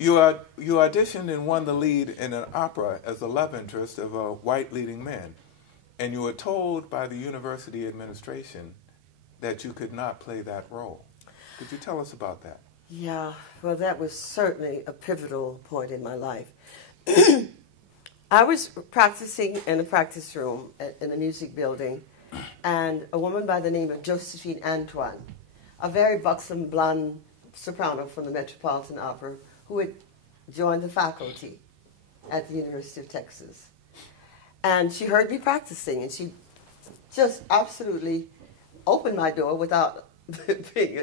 You auditioned and won the lead in an opera as a love interest of a white leading man, and you were told by the university administration that you could not play that role. Could you tell us about that? Yeah, well, that was certainly a pivotal point in my life. I was practicing in a practice room in a music building, and a woman by the name of Josephine Antoine, a very buxom blonde soprano from the Metropolitan Opera, who had joined the faculty at the University of Texas. And she heard me practicing, and she just absolutely opened my door without being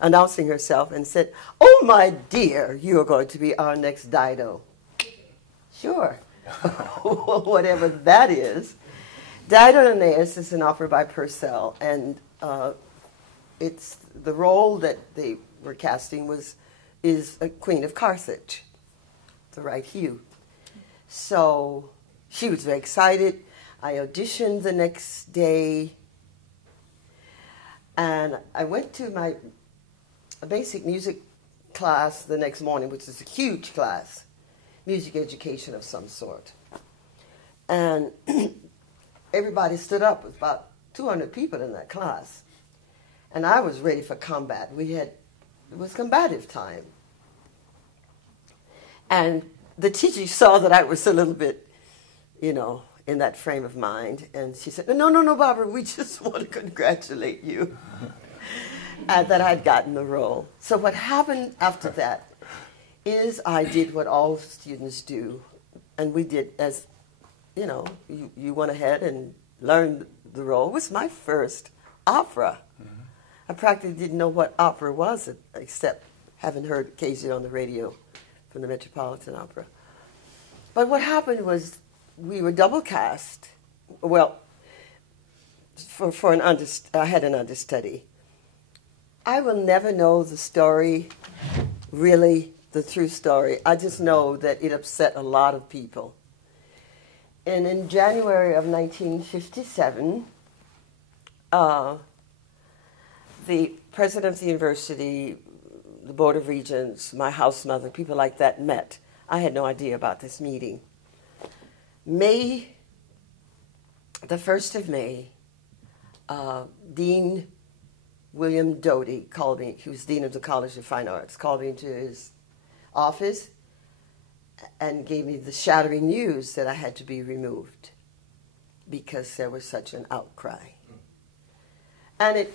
announcing herself, and said, "Oh, my dear, you are going to be our next Dido." Sure, whatever that is. Dido and Aeneas is an opera by Purcell, and it's the role that they were casting is a Queen of Carthage, the right hue. So she was very excited. I auditioned the next day, and I went to my basic music class the next morning, which is a huge class, music education of some sort. And everybody stood up. It was about 200 people in that class. And I was ready for combat. It was combative time. And the teacher saw that I was a little bit, in that frame of mind. And she said, no, Barbara, we just want to congratulate you that I'd gotten the role. So what happened after that is I did what all students do. And we did, as, you went ahead and learned the role. It was my first opera. Mm-hmm. I practically didn't know what opera was, except having heard occasionally on the radio from the Metropolitan Opera. But what happened was we were double cast. Well, I had an understudy. I will never know the story, really, the true story. I just know that it upset a lot of people. And in January of 1957, the president of the university, the Board of Regents, my house mother, people like that met. I had no idea about this meeting. The 1st of May, Dean William Doty called me. He was dean of the College of Fine Arts, called me into his office and gave me the shattering news that I had to be removed because there was such an outcry. And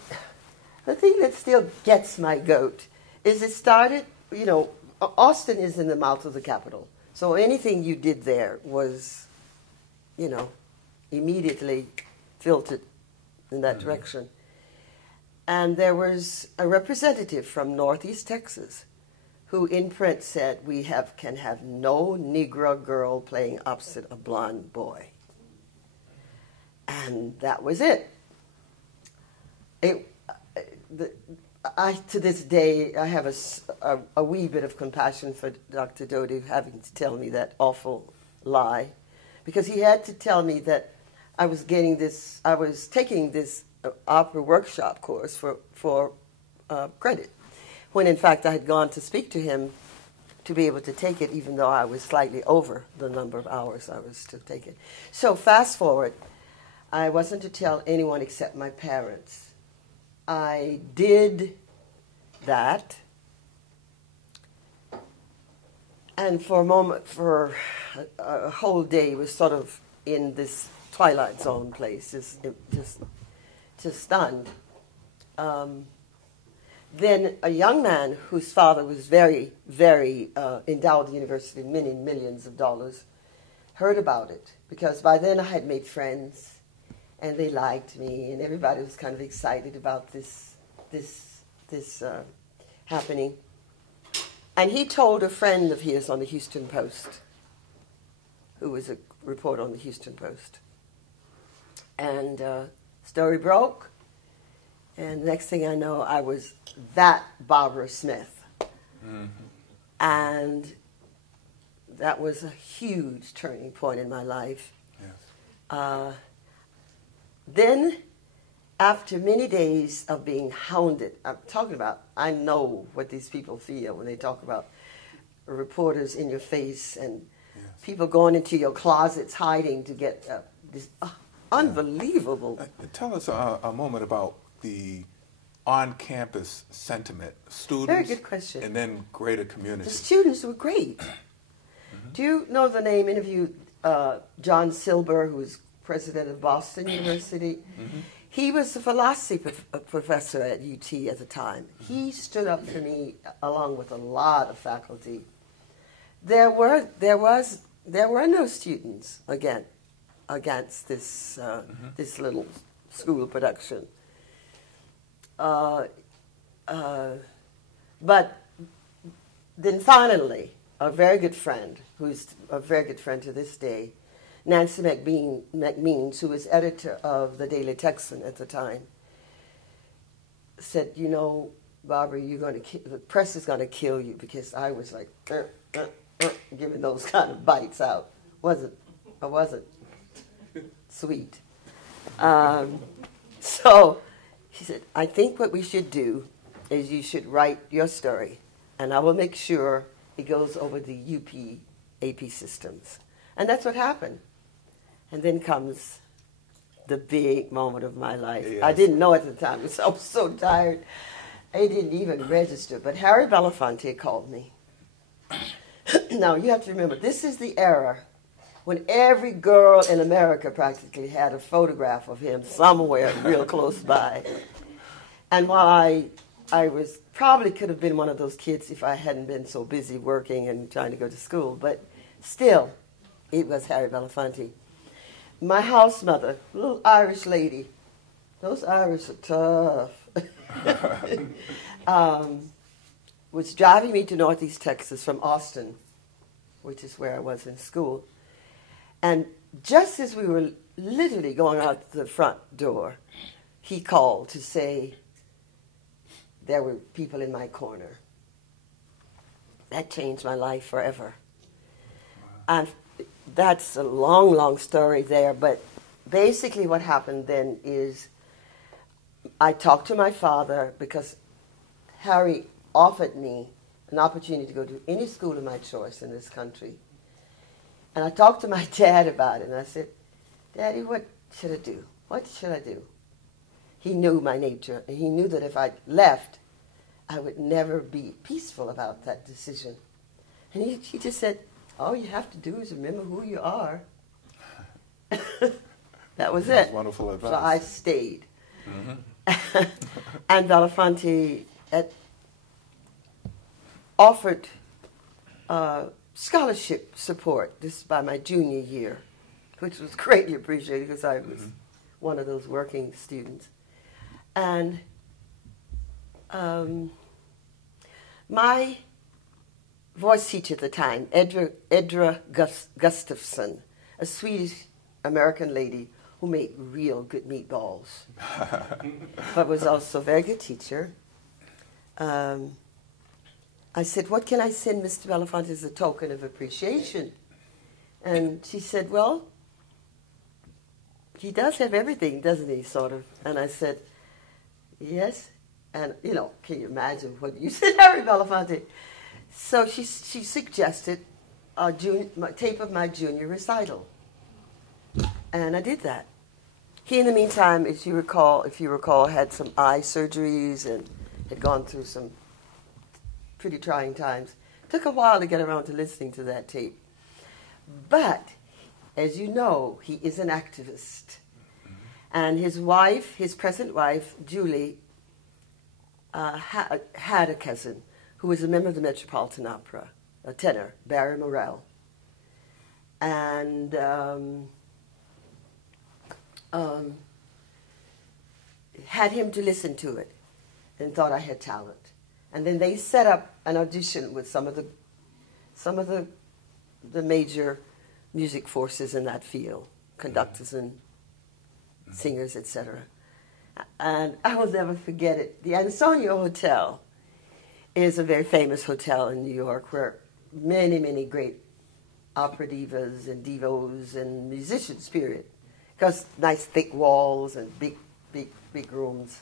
the thing that still gets my goat is it started, Austin is in the mouth of the capital. So anything you did there was, immediately filtered in that direction. And there was a representative from Northeast Texas who in print said, we can have no Negro girl playing opposite a blonde boy. And that was it. To this day, I have a wee bit of compassion for Dr. Doty having to tell me that awful lie, because he had to tell me that I was taking this opera workshop course for credit, when in fact I had gone to speak to him to be able to take it, even though I was slightly over the number of hours I was to take it. So fast forward, I wasn't to tell anyone except my parents. I did that, and for a whole day was sort of in this Twilight Zone place, just stunned. Then a young man whose father was very, very endowed the university, millions of dollars, heard about it, because by then I had made friends. And they liked me, and everybody was kind of excited about this happening. And he told a friend of his on the Houston Post, who was a reporter on the Houston Post. And story broke, and the next thing I know, I was that Barbara Smith. Mm-hmm. And that was a huge turning point in my life. Yes. Then, after many days of being hounded, I know what these people feel when they talk about reporters in your face and Yes. people going into your closets hiding to get this unbelievable. Tell us a moment about the on-campus sentiment, students, Very good question. and then greater community. The students were great. Do you know the name? Interviewed John Silber, who was president of Boston University. He was a philosophy professor at UT at the time. He stood up for me along with a lot of faculty. There were no students against this this little school production. But then finally, a very good friend, who's a very good friend to this day, Nancy McMeans, who was editor of the Daily Texan at the time, said, "You know, Barbara, the press is going to kill you," because I was like giving those kind of bites out. I wasn't sweet. So he said, "I think what we should do is you should write your story, and I will make sure it goes over the UP AP systems." And that's what happened. And then comes the big moment of my life. Yes. I didn't know at the time because I was so tired. I didn't even register. But Harry Belafonte called me. Now, you have to remember, this is the era when every girl in America practically had a photograph of him somewhere real close by. And while I was probably could have been one of those kids if I hadn't been so busy working and trying to go to school, but still, it was Harry Belafonte. My house mother, little Irish lady, those Irish are tough, was driving me to Northeast Texas from Austin, which is where I was in school. And just as we were literally going out the front door, he called to say there were people in my corner. That changed my life forever. And that's a long, long story there, but basically what happened then is I talked to my father because Harry offered me an opportunity to go to any school of my choice in this country. And I talked to my dad about it, and I said, "Daddy, what should I do? What should I do?" He knew my nature, and he knew that if I left, I would never be peaceful about that decision. And he just said, "All you have to do is remember who you are." That was it. That's wonderful advice. So I stayed. And Belafonte offered scholarship support. This is by my junior year, which was greatly appreciated because I was one of those working students. And my voice teacher at the time, Edra Gustafson, a Swedish-American lady who made real good meatballs, but was also a very good teacher. I said, "What can I send Mr. Belafonte as a token of appreciation?" And she said, "Well, he does have everything, doesn't he, sort of?" And I said, "Yes." And, you know, can you imagine what you said, Harry Belafonte? So she suggested a tape of my junior recital. And I did that. He, in the meantime, if you recall, had some eye surgeries and had gone through some pretty trying times. Took a while to get around to listening to that tape. But, as you know, he is an activist. And his wife, his present wife, Julie, had a cousin who was a member of the Metropolitan Opera, a tenor, Barry Morell. And had him to listen to it and thought I had talent. And then they set up an audition with some of the major music forces in that field, conductors and singers, etc. And I will never forget it. The Ansonia Hotel is a very famous hotel in New York where many, many great opera divas and divos and musicians, period. Because nice thick walls and big rooms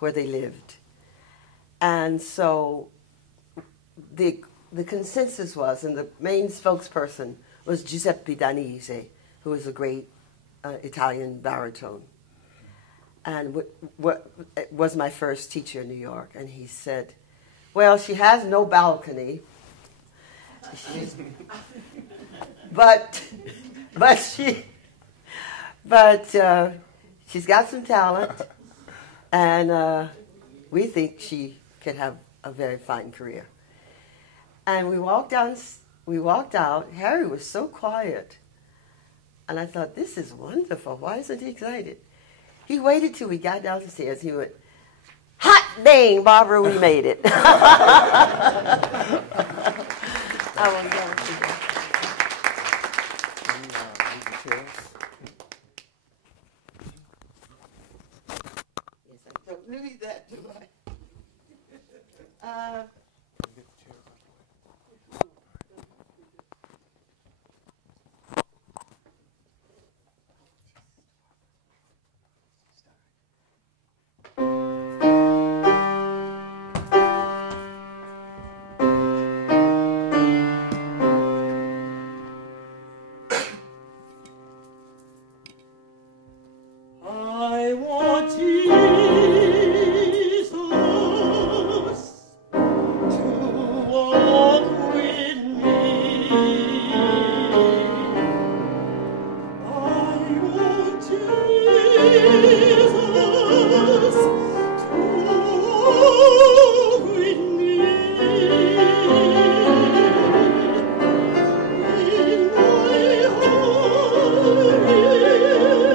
where they lived. And so the the consensus was, and the main spokesperson was Giuseppe Danese, who was a great Italian baritone, and was my first teacher in New York. And he said, well, she has no balcony, but she's got some talent, and we think she could have a very fine career. And we walked out. Harry was so quiet. And I thought, this is wonderful. Why isn't he excited? He waited till we got down the stairs. He went, hot dang, Barbara, we made it. I will never forget. Yes, I don't need that, do I? I want Jesus to walk with me. I want Jesus to walk with me. In my heart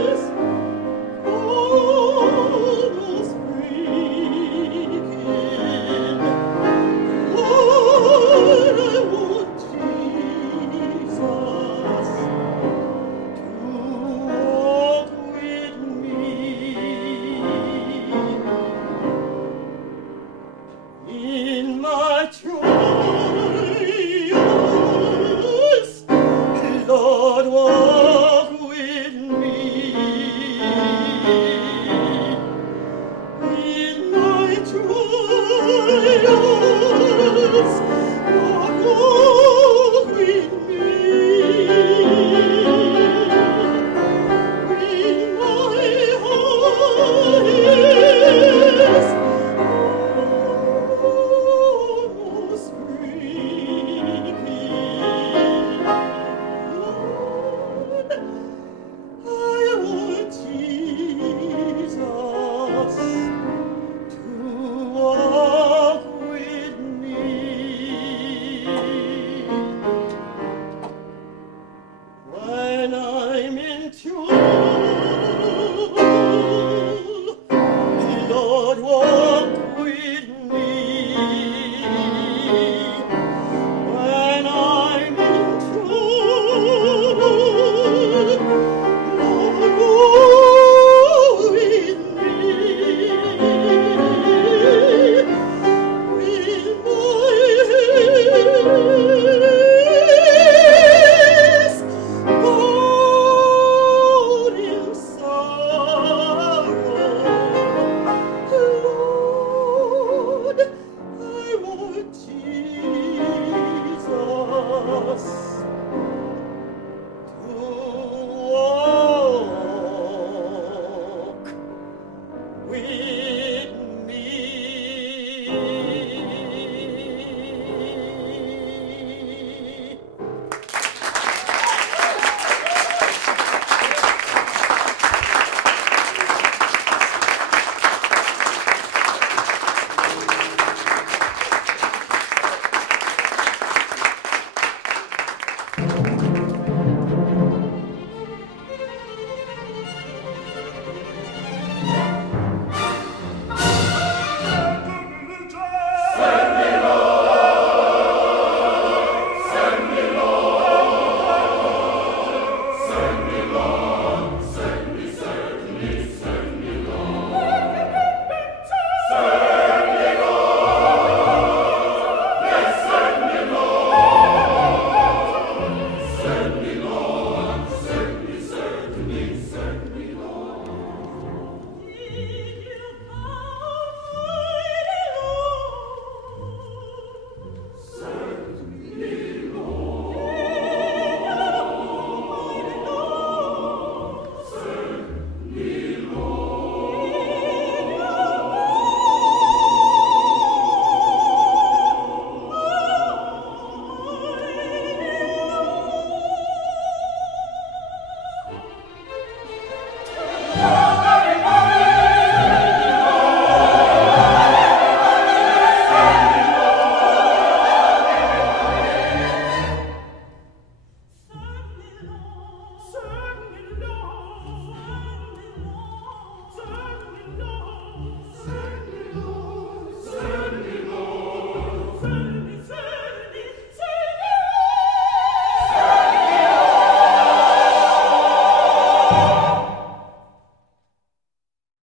is almost breaking. Lord, I want Jesus to walk with me. In my trouble